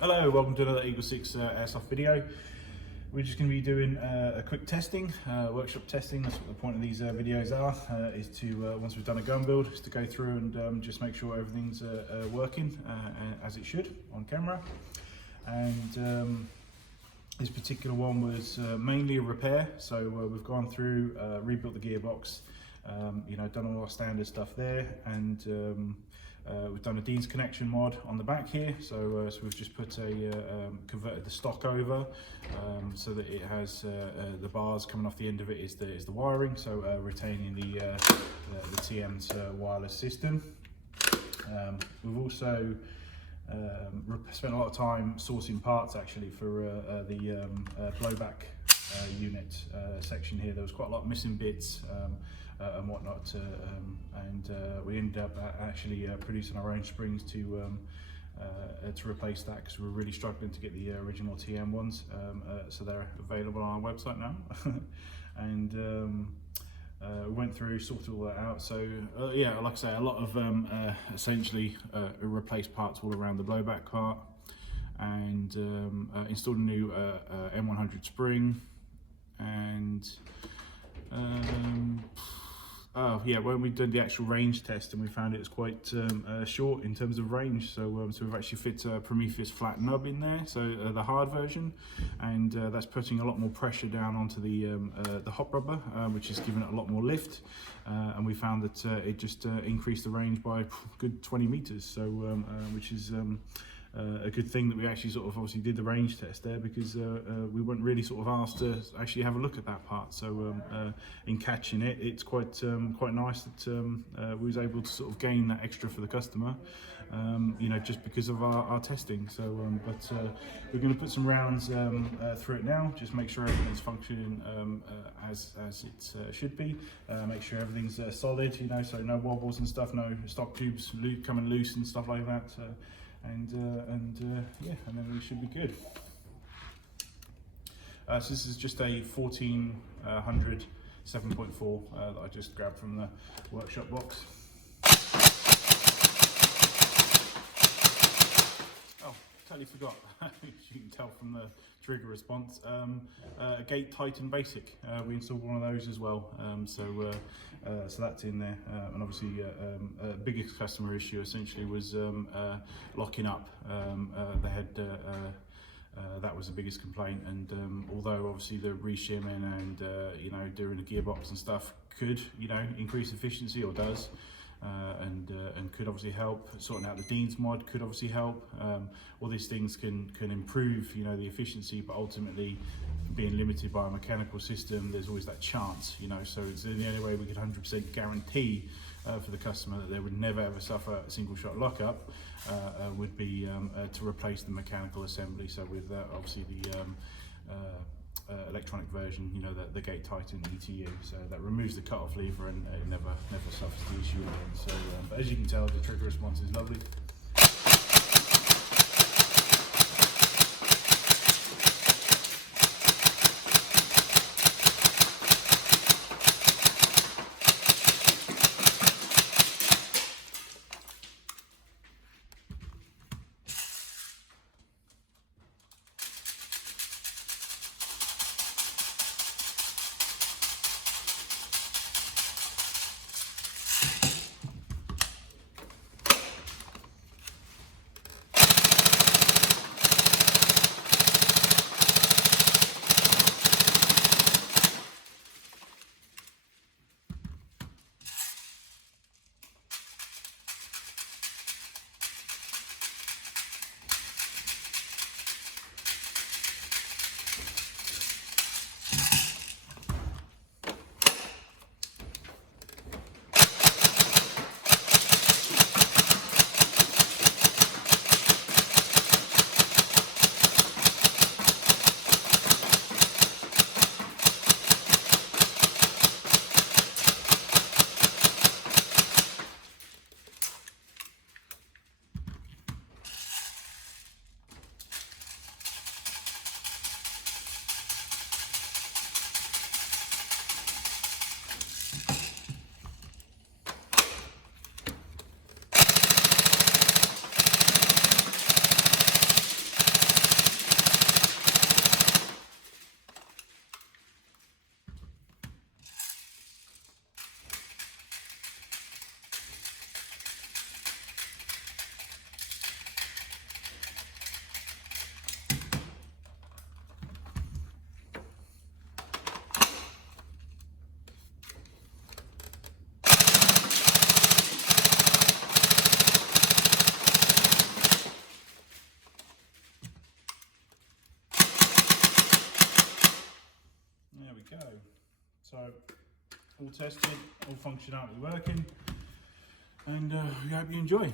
Hello, welcome to another EagleSix Airsoft video. We're just going to be doing a quick testing, workshop testing. That's what the point of these videos are, is to, once we've done a gun build, is to go through and just make sure everything's working as it should on camera. And this particular one was mainly a repair, so we've gone through, rebuilt the gearbox, you know, done all our standard stuff there, and we've done a Dean's connection mod on the back here, so we've just put converted the stock over so that it has the bars coming off the end of it is the wiring, so retaining the TM's wireless system. We've also spent a lot of time sourcing parts actually for the blowback unit section here. There was quite a lot of missing bits and whatnot, and we ended up actually producing our own springs to replace that, because we were really struggling to get the original TM ones, so they're available on our website now. And we went through, sorted all that out. So yeah, like I say, a lot of essentially replaced parts all around the blowback part, and installed a new M100 spring, and oh yeah, when we did the actual range test, and we found it was quite short in terms of range, so we've actually fit a Prometheus flat nub in there, so the hard version, and that's putting a lot more pressure down onto the hot rubber, which is giving it a lot more lift, and we found that it just increased the range by a good 20 meters, so which is a good thing that we actually sort of obviously did the range test there, because we weren't really sort of asked to actually have a look at that part. So in catching it, it's quite nice that we was able to sort of gain that extra for the customer, you know, just because of our testing. So but we're going to put some rounds through it now, just make sure everything's functioning as it should be, make sure everything's solid, you know, so no wobbles and stuff, no stock tubes coming loose and stuff like that. Yeah, and then we should be good. So this is just a 1400 7.4 that I just grabbed from the workshop box. Oh, totally forgot. You can tell from the trigger response. A gate Titan Basic. We installed one of those as well. So that's in there, and obviously biggest customer issue essentially was locking up. They had that was the biggest complaint, and although obviously the reshimming and you know, doing the gearbox and stuff could, you know, increase efficiency, or does, and could obviously help. Sorting out the Dean's mod could obviously help. All these things can improve, you know, the efficiency, but ultimately, being limited by a mechanical system, there's always that chance, you know. So it's the only way we could 100% guarantee for the customer that they would never ever suffer a single shot lockup would be to replace the mechanical assembly. So with obviously the electronic version, you know, the Gate Titan ETU, so that removes the cut-off lever, and it never suffers the issue again. So but as you can tell, the trigger response is lovely. go. So all tested, all functionality working, and we hope you enjoy.